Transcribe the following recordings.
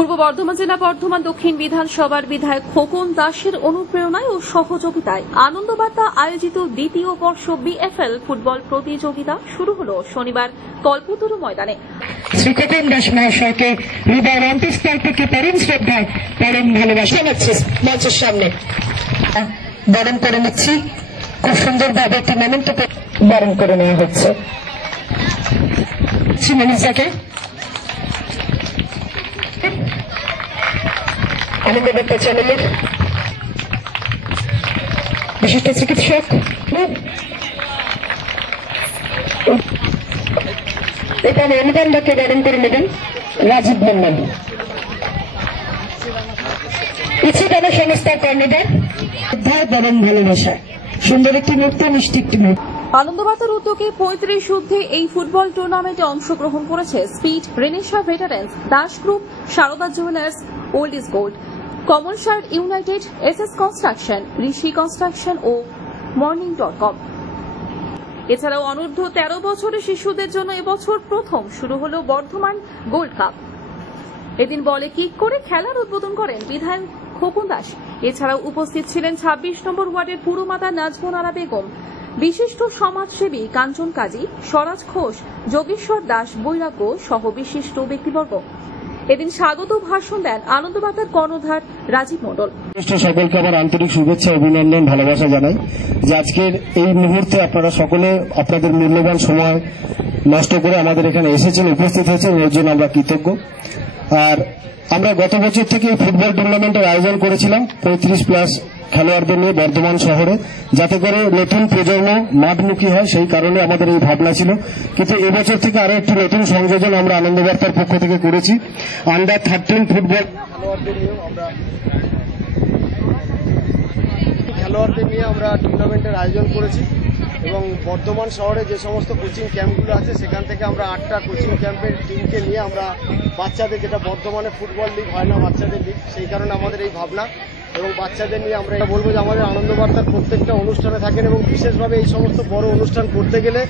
পূর্ব বর্ধমান জেলা বর্ধমান দক্ষিণ বিধানসভার বিধায়ক খোকন দাসের অনুপ্রেরণায় ও সহযোগিতায় আনন্দবার্তা আয়োজিত দ্বিতীয় বর্ষ বিএফএল ফুটবল প্রতিযোগিতা শুরু হল শনিবার কল্পতরু ময়দানে। শ্রী খোকন দাস মহাশয়কে হৃদয়ের অন্তঃস্থল থেকে পরম শ্রদ্ধায় পরম ভালোবাসা জানাচ্ছি। মঞ্চের সামনে বরণ করে নিচ্ছি, খুব সুন্দরভাবে একটি মোমেন্টো বরণ করে নেওয়া হচ্ছে। মনীষাকে আনন্দবার্তা চ্যানেলের বিশিষ্ট চিকিৎসক এখানে অনুদানটাকে বরণ করে নেবেন রাজীব মন্ডল, ইচ্ছেদানা সংস্থার কর্ণধার বরণ ভালোবাসা। সুন্দর একটি নৃত্য, মিষ্টি একটি নৃত্য। আনন্দবার্তার উদ্যোগে 35 ঊর্ধ্বে এই ফুটবল টুর্নামেন্টে অংশগ্রহণ করেছে স্পিড, রেনেশা veterans, Das group, Sarada jewellers, old is gold, কমলসার united, SS construction, Rishi construction ও মর্নিং.com। এছাড়াও অনূর্ধ্ব 13 বছরের শিশুদের জন্য এবছর প্রথম শুরু হল বর্ধমান গোল্ড কাপ। এদিন বলে কিক করে খেলার উদ্বোধন করেন বিধায়ক খোকন দাস। এছাড়াও উপস্থিত ছিলেন 26 নম্বর ওয়ার্ডের পুরমাতা নাজমুন আরা বেগম, বিশিষ্ট সমাজসেবী কাঞ্চন কাজী, স্বরাজ ঘোষ, যোগেশ্বর দাস বৈরাগ্য সহ বিশিষ্ট ব্যক্তিবর্গ। এদিন স্বাগত ভাষণ দেন আনন্দবার্তার কর্ণধার রাজীব মন্ডল। সকলকে আমার আন্তরিক শুভেচ্ছা, অভিনন্দন, ভালোবাসা জানাই যে আজকের এই মুহূর্তে আপনারা সকলে আপনাদের মূল্যবান সময় নষ্ট করে আমাদের এখানে এসেছেন, উপস্থিত হয়েছেন, এর জন্য আমরা কৃতজ্ঞ। আর আমরা গত বছর থেকে ফুটবল টুর্নামেন্টের আয়োজন করেছিলাম 35+ খেলোয়াড়দের নিয়ে বর্ধমান শহরে, যাতে করে নতুন প্রজন্ম মাঠমুখী হয়, সেই কারণে আমাদের এই ভাবনা ছিল। কিন্তু এবছর থেকে আরো একটি নতুন সংযোজন আমরা আনন্দবার্তার পক্ষ থেকে করেছি। আন্ডার 13 ফুটবল খেলোয়াড়দের নিয়ে আমরা টুর্নামেন্টের আয়োজন করেছি এবং বর্ধমান শহরে যে সমস্ত কোচিং ক্যাম্পগুলো আছে সেখান থেকে আমরা 8টা কোচিং ক্যাম্পের টিমকে নিয়ে আমরা বাচ্চাদের, যেটা বর্ধমানে ফুটবল লিগ হয় না বাচ্চাদের লিগ, সেই কারণে আমাদের এই ভাবনা। এবং বাচ্চাদের নিয়ে আমরা এটা বলবো যে আমাদের আনন্দবার্তার প্রত্যেকটা অনুষ্ঠানে থাকেন এবং বিশেষভাবে এই সমস্ত বড় অনুষ্ঠান করতে গেলে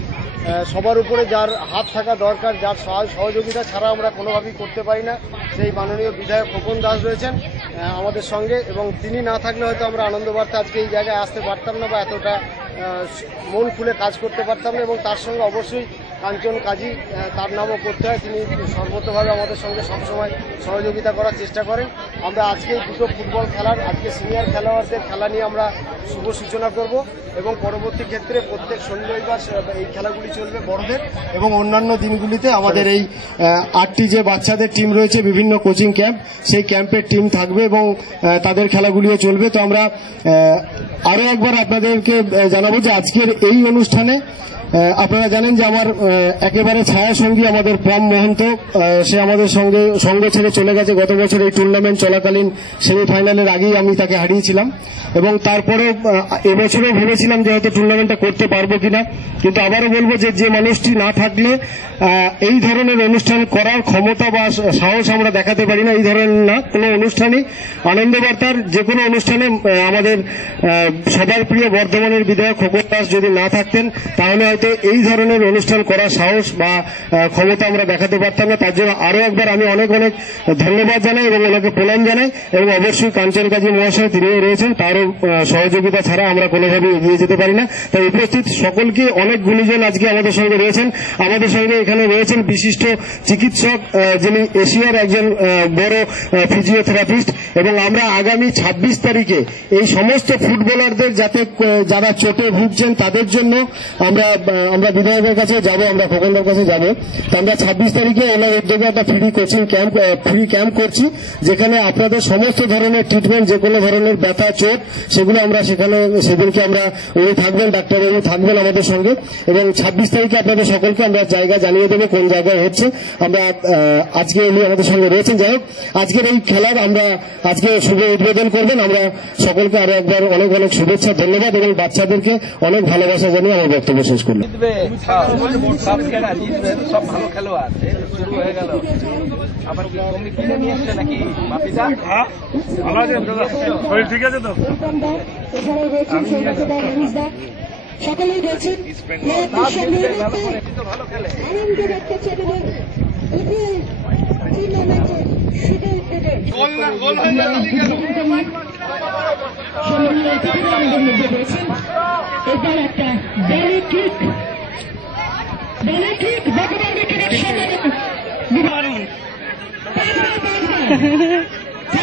সবার উপরে যার হাত থাকা দরকার, যার সহযোগিতা ছাড়া আমরা কোনোভাবেই করতে পারি না, সেই মাননীয় বিধায়ক খোকন দাস রয়েছেন আমাদের সঙ্গে। এবং তিনি না থাকলে হয়তো আমরা আনন্দবার্তা আজকে এই জায়গায় আসতে পারতাম না বা এতটা মন খুলে কাজ করতে পারতাম না। এবং তার সঙ্গে অবশ্যই কাঞ্চন কাজী, তার নামও করতে হয়, তিনি সর্বতভাবে আমাদের সঙ্গে সবসময় সহযোগিতা করার চেষ্টা করেন। আমরা আজকে দুটো ফুটবল খেলার, আজকে সিনিয়র খেলোয়াড়দের খেলা নিয়ে আমরা শুভ সূচনা করব এবং পরবর্তী ক্ষেত্রে প্রত্যেক শনি রবিবার এই খেলাগুলি চলবে বড়দের, এবং অন্যান্য দিনগুলিতে আমাদের এই 8টি যে বাচ্চাদের টিম রয়েছে বিভিন্ন কোচিং ক্যাম্প, সেই ক্যাম্পের টিম থাকবে এবং তাদের খেলাগুলিও চলবে। তো আমরা আরো একবার আপনাদেরকে জানাবো যে আজকের এই অনুষ্ঠানে আপনারা জানেন যে আমার একেবারে ছায়া সঙ্গী আমাদের প্রাম মহন্ত, সে আমাদের সঙ্গে সঙ্গ ছেড়ে চলে গেছে গত বছর এই টুর্নামেন্ট চলাকালীন সেমিফাইনালের আগেই আমি তাকে হারিয়েছিলাম। এবং তারপরে এবছরও ভেবেছিলাম যে হয়তো টুর্নামেন্টটা করতে পারবো কিনা, কিন্তু আবারও বলবো যে মানুষটি না থাকলে এই ধরনের অনুষ্ঠান করার ক্ষমতা বা সাহস আমরা দেখাতে পারি না। এই ধরনের না কোনো অনুষ্ঠানই, আনন্দবার্তার যে কোনো অনুষ্ঠানে আমাদের সবার প্রিয় বর্ধমানের বিধায়ক খোকন দাস যদি না থাকতেন তাহলে হয়তো এই ধরনের অনুষ্ঠান করার সাহস বা ক্ষমতা আমরা দেখাতে পারতাম না। তার জন্য আরো একবার আমি অনেক অনেক ধন্যবাদ জানাই এবং ওনাকে প্রণাম জানাই। এবং অবশ্যই কাঞ্চন কাজী মহাশয় তিনিও রয়েছেন, তারও সহযোগিতা ছাড়া আমরা কোনোভাবে এগিয়ে যেতে পারি না। তাই উপস্থিত সকলকে অনেক গুণীজন আজকে আমাদের সঙ্গে রয়েছেন। আমাদের সঙ্গে এখানে রয়েছেন বিশিষ্ট চিকিৎসক, যিনি এশিয়ার একজন বড় ফিজিওথেরাপিস্ট। এবং আমরা আগামী 26 তারিখে এই সমস্ত ফুটবলারদের যারা চোটে ভুগছেন তাদের জন্য আমরা বিধায়কের কাছে যাব, আমরা খোকনদার কাছে যাব। তো আমরা 26 তারিখে ওনার উদ্যোগে একটা ফ্রি ক্যাম্প করছি, যেখানে আপনাদের সমস্ত ধরনের ট্রিটমেন্ট, যে কোনো ধরনের ব্যথা, চোট, সেগুলো আমরা সেদিনকে আমরা উনি থাকবেন, ডাক্তারবাবু থাকবেন আমাদের সঙ্গে। এবং 26 তারিখে আপনাদের সকলকে আমরা জায়গা জানিয়ে দেবো কোন জায়গায় হচ্ছে। আমরা আজকে উনি আমাদের সঙ্গে রয়েছেন। যাই হোক, আজকের এই খেলার আমরা আজকে শুভ উদ্বোধন করবেন। আমরা সকলকে আরো একবার অনেক অনেক শুভেচ্ছা, ধন্যবাদ এবং বাচ্চাদেরকে অনেক ভালোবাসা জানিয়ে আমার বক্তব্য শেষ করলাম। সব ভালো খেলোয়াড় শুরু হয়ে গেল, আবার কি কমিটি কিনে নিয়ে এসছে নাকি? মাপিদা ভালো আছে, শরীর ঠিক আছে তো? সকলেই বলছেন ভালো খেলে। আনন্দ রাখতে চ্যানেলের টুর্নামেন্টের শুভ এবার একটা বলে কিক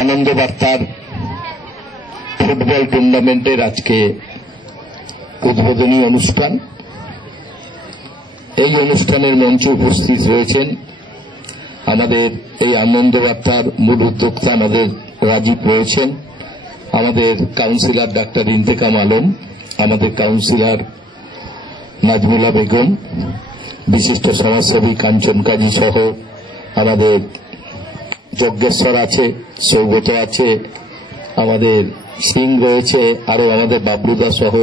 আনন্দ বার্তার ফুটবল টুর্নামেন্টের আজকে উদ্বোধনী অনুষ্ঠান। এই অনুষ্ঠানের মঞ্চে উপস্থিত রয়েছেন আমাদের এই আনন্দ বার্তার মূল উদ্যোক্তা আমাদের রাজীব রয়েছেন, আমাদের কাউন্সিলর ডাক্তার ইন্তেকাম আলম, আমাদের কাউন্সিলর নাজমুলা বেগম, বিশিষ্ট সমাজসেবী কাঞ্চন কাজী সহ আমাদের যজ্ঞেশ্বর আছে, সৌগত আছে, আমাদের সিং রয়েছে, আরো আমাদের বাবলুদা সহ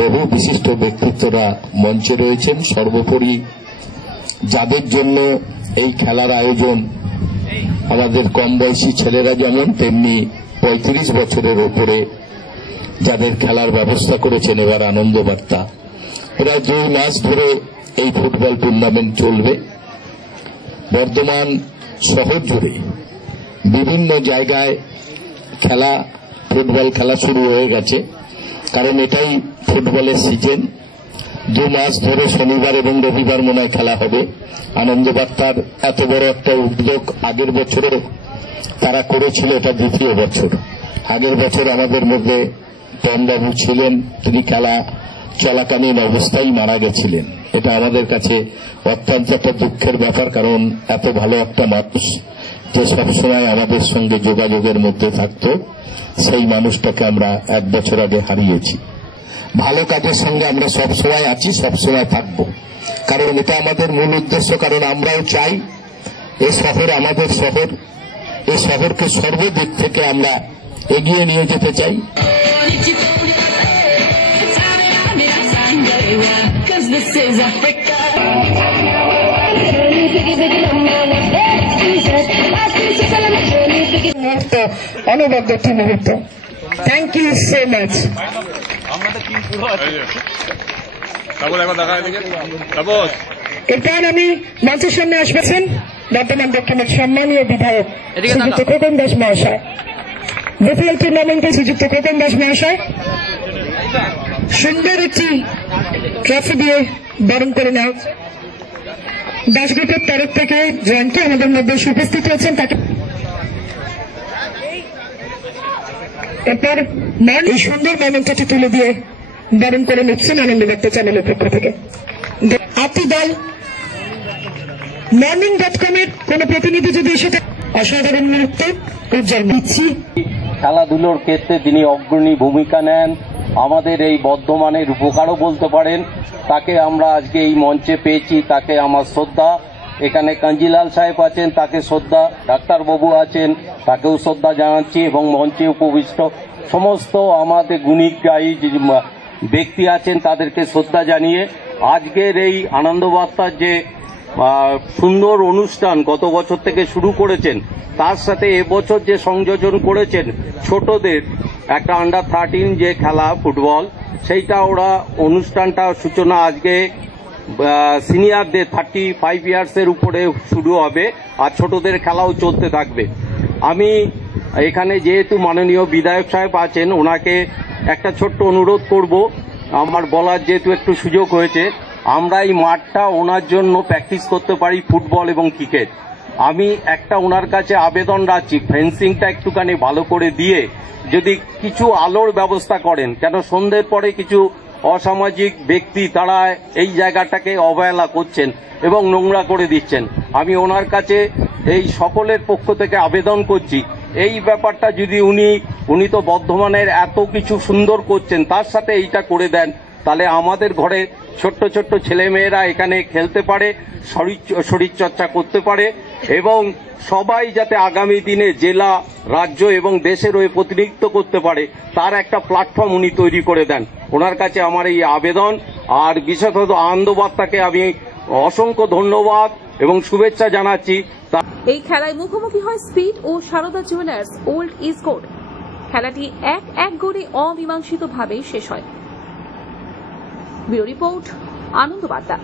বহু বিশিষ্ট ব্যক্তিত্বরা মঞ্চে রয়েছেন। সর্বোপরি যাদের জন্য এই খেলার আয়োজন, আমাদের কম বয়সী ছেলেরা যেমন তেমনি 35 বছরের ওপরে যাদের খেলার ব্যবস্থা করেছেন এবার আনন্দ বার্তা। প্রায় 2 মাস ধরে এই ফুটবল টুর্নামেন্ট চলবে। বর্ধমান শহর জুড়ে বিভিন্ন জায়গায় ফুটবল খেলা শুরু হয়ে গেছে, কারণ এটাই ফুটবলের সিজন। 2 মাস ধরে শনিবার এবং রবিবার মনে হয় খেলা হবে। আনন্দ বার্তার এত বড় একটা উদ্যোগ আগের বছরও তারা করেছিল, এটা 2য় বছর। আগের বছর আমাদের মধ্যে পমবাবু ছিলেন, তিনি খেলা চলাকালীন অবস্থায় মারা গেছিলেন। এটা আমাদের কাছে অত্যন্ত একটা দুঃখের ব্যাপার, কারণ এত ভালো একটা মানুষ যে সবসময় আমাদের সঙ্গে যোগাযোগের মধ্যে থাকত, সেই মানুষটাকে আমরা 1 বছর আগে হারিয়েছি। ভালো কাজের সঙ্গে আমরা সবসময় আছি, সবসময় থাকব, কারণ এটা আমাদের মূল উদ্দেশ্য। কারণ আমরাও চাই এই শহর আমাদের শহর, এই শহরকে সর্বদিক থেকে আমরা এগিয়ে নিয়ে যেতে চাই। অনবদ্য একটি মুহূর্ত। Thank you so much. এরপর আমি মঞ্চের সামনে আসবেছেন বর্ধমান দক্ষিণের সম্মানীয় বিধায়ক শ্রীযুক্ত খোকন দাস মহাশয়। বিপিএল টুর্নামেন্টে শ্রীযুক্ত খোকন দাস মহাশয় সুন্দর একটি ট্রফি দিয়ে বরণ করে নেওয়া। দাস গ্রুপের তরফ থেকে জয়ন্ত আমাদের মধ্যে উপস্থিত হয়েছেন, তাকে এরপর এই সুন্দর মোমেন্টটি তুলে দিয়ে বরণ করে নিচ্ছেন আনন্দ বার্তা চ্যানেলের পক্ষ থেকে। আপনি দল morning.com এর কোন প্রতিনিধি যদি এসে অসাধারণ মুহূর্ত উজ্জ্বল দিচ্ছি। খেলাধুলোর ক্ষেত্রে তিনি অগ্রণী ভূমিকা নেন, আমাদের এই বর্ধমানের উপকারও বলতে পারেন। তাকে আমরা আজকে এই মঞ্চে পেয়েছি, তাকে আমার শ্রদ্ধা। এখানে কাঞ্জিলাল সাহেব আছেন, তাকে শ্রদ্ধা। ডাক্তারবাবু আছেন, তাকেও শ্রদ্ধা জানাচ্ছি, এবং মঞ্চে উপবিষ্ট সমস্ত আমাদের গুণীগায়ী ব্যক্তি আছেন তাদেরকে শ্রদ্ধা জানিয়ে আজকের এই আনন্দ বার্তার যে সুন্দর অনুষ্ঠান গত বছর থেকে শুরু করেছেন, তার সাথে এবছর যে সংযোজন করেছেন ছোটদের একটা আন্ডার 13 যে খেলা ফুটবল, সেইটা ওরা অনুষ্ঠানটা সূচনা আজকে সিনিয়রদের 35 ইয়ার্সের উপরে শুরু হবে, আর ছোটদের খেলাও চলতে থাকবে। আমি এখানে যেহেতু মাননীয় বিধায়ক সাহেব আছেন, ওনাকে একটা ছোট্ট অনুরোধ করব, আমার বলার যেহেতু একটু সুযোগ হয়েছে, আমরা এই মাঠটা ওনার জন্য প্র্যাকটিস করতে পারি ফুটবল এবং ক্রিকেট। আমি একটা ওনার কাছে আবেদন রাখছি, ফেন্সিংটা একটুখানি ভালো করে দিয়ে যদি কিছু আলোর ব্যবস্থা করেন, কেন সন্ধ্যের পরে কিছু অসামাজিক ব্যক্তি তারা এই জায়গাটাকে অবহেলা করছেন এবং নোংরা করে দিচ্ছেন। আমি ওনার কাছে এই সকলের পক্ষ থেকে আবেদন করছি, এই ব্যাপারটা যদি উনি তো বর্ধমানের এত কিছু সুন্দর করছেন, তার সাথে এইটা করে দেন, তাহলে আমাদের ঘরে ছোট্ট ছোট্ট ছেলেমেয়েরা এখানে খেলতে পারে, শরীরচর্চা করতে পারে, এবং সবাই যাতে আগামী দিনে জেলা, রাজ্য এবং দেশের হয়ে প্রতিনিধিত্ব করতে পারে, তার একটা প্ল্যাটফর্ম উনি তৈরি করে দেন। ওনার কাছে আমার এই আবেদন। আর বিশেষত আনন্দ বার্তাকে আমি অসংখ্য ধন্যবাদ এবং শুভেচ্ছা জানাচ্ছি। এই খেলায় মুখোমুখি হয় স্পিড ও সারদা জুয়েলার্স ওল্ড ইস্টকোট। খেলাটি 1-1 গোলে অমীমাংসিতভাবেই শেষ হয়। ব্যুরো রিপোর্ট, আনন্দ বার্তা।